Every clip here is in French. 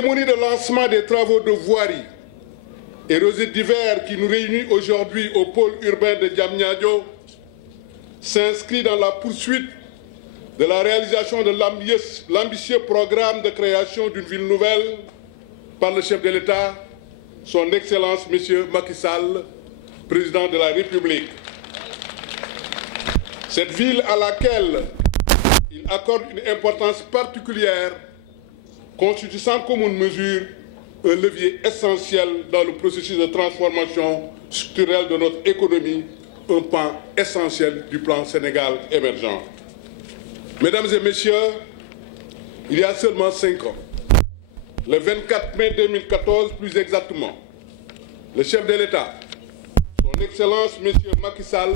cérémonie de lancement des travaux de voirie et réseaux divers qui nous réunit aujourd'hui au pôle urbain de Diamniadio s'inscrit dans la poursuite de la réalisation de l'ambitieux programme de création d'une ville nouvelle par le chef de l'État, son Excellence M. Macky Sall, président de la République. Cette ville à laquelle il accorde une importance particulière constitue sans commune mesure un levier essentiel dans le processus de transformation structurelle de notre économie, un pan essentiel du plan Sénégal émergent. Mesdames et messieurs, il y a seulement 5 ans, le 24 mai 2014 plus exactement, le chef de l'État, son Excellence M. Macky Sall,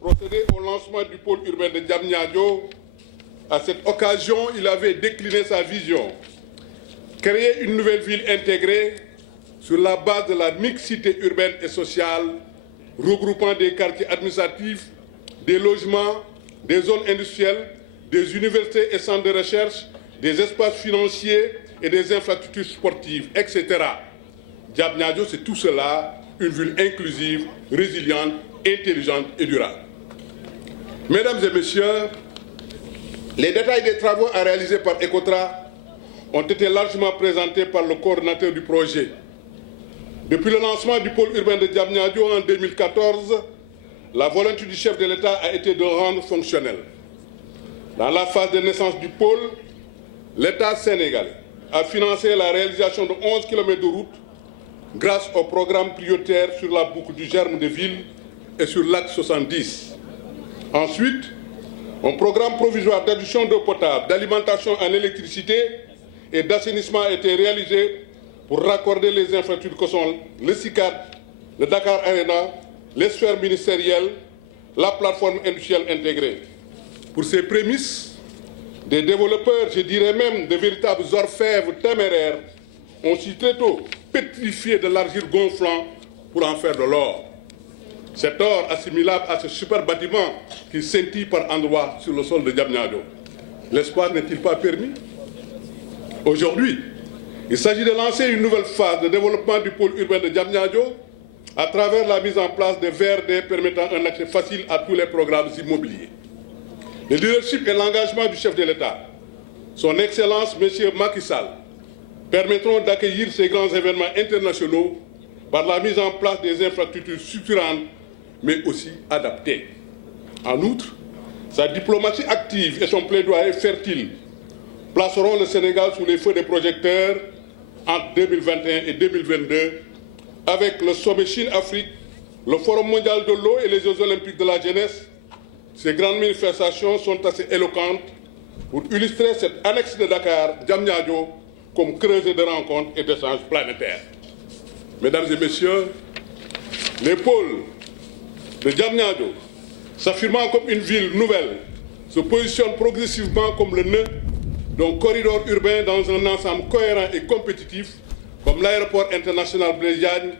procédait au lancement du pôle urbain de Diamniadio. À cette occasion, il avait décliné sa vision, créer une nouvelle ville intégrée sur la base de la mixité urbaine et sociale, regroupant des quartiers administratifs, des logements, des zones industrielles, des universités et centres de recherche, des espaces financiers et des infrastructures sportives, etc. Diamniadio, c'est tout cela, une ville inclusive, résiliente, intelligente et durable. Mesdames et messieurs, les détails des travaux à réaliser par Ecotra ont été largement présentés par le coordinateur du projet. Depuis le lancement du pôle urbain de Diamniadio en 2014, la volonté du chef de l'État a été de le rendre fonctionnel. Dans la phase de naissance du pôle, l'État sénégalais a financé la réalisation de 11 km de route grâce au programme prioritaire sur la boucle du Germe de Ville et sur l'axe 70. Ensuite, un programme provisoire d'adduction d'eau potable, d'alimentation en électricité et d'assainissement a été réalisé pour raccorder les infrastructures que sont le CICAD, le Dakar Arena, les sphères ministérielles, la plateforme industrielle intégrée. Pour ces prémices, des développeurs, je dirais même de véritables orfèvres téméraires, ont su très tôt pétrifié de l'argile gonflant pour en faire de l'or. Cet or assimilable à ce super bâtiment qui scintille par endroits sur le sol de Diamniadio. L'espoir n'est-il pas permis? Aujourd'hui, il s'agit de lancer une nouvelle phase de développement du pôle urbain de Diamniadio à travers la mise en place de VRD permettant un accès facile à tous les programmes immobiliers. Le leadership et l'engagement du chef de l'État, son Excellence M. Macky Sall, permettront d'accueillir ces grands événements internationaux par la mise en place des infrastructures structurantes, mais aussi adaptées. En outre, sa diplomatie active et son plaidoyer fertile placeront le Sénégal sous les feux des projecteurs entre 2021 et 2022 avec le sommet Chine-Afrique, le Forum mondial de l'eau et les Jeux olympiques de la jeunesse. Ces grandes manifestations sont assez éloquentes pour illustrer cette annexe de Dakar, Diamniadio, comme creuset de rencontres et d'échanges planétaires. Mesdames et messieurs, les pôles de Diamniadio, s'affirmant comme une ville nouvelle, se positionnent progressivement comme le nœud d'un corridor urbain dans un ensemble cohérent et compétitif, comme l'aéroport international Blaise Diagne,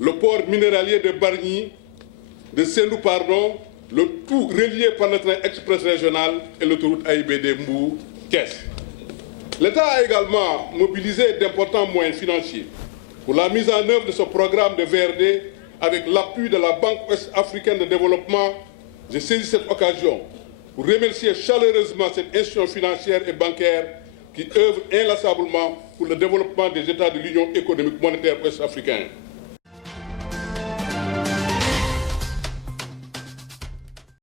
le port minéralier de Bargny, de Sendou, le tout relié par le train express régional et l'autoroute AIBD Mbour-Thiès. L'État a également mobilisé d'importants moyens financiers pour la mise en œuvre de ce programme de VRD avec l'appui de la Banque ouest-africaine de développement. Je saisis cette occasion pour remercier chaleureusement cette institution financière et bancaire qui œuvre inlassablement pour le développement des États de l'Union économique monétaire ouest-africaine.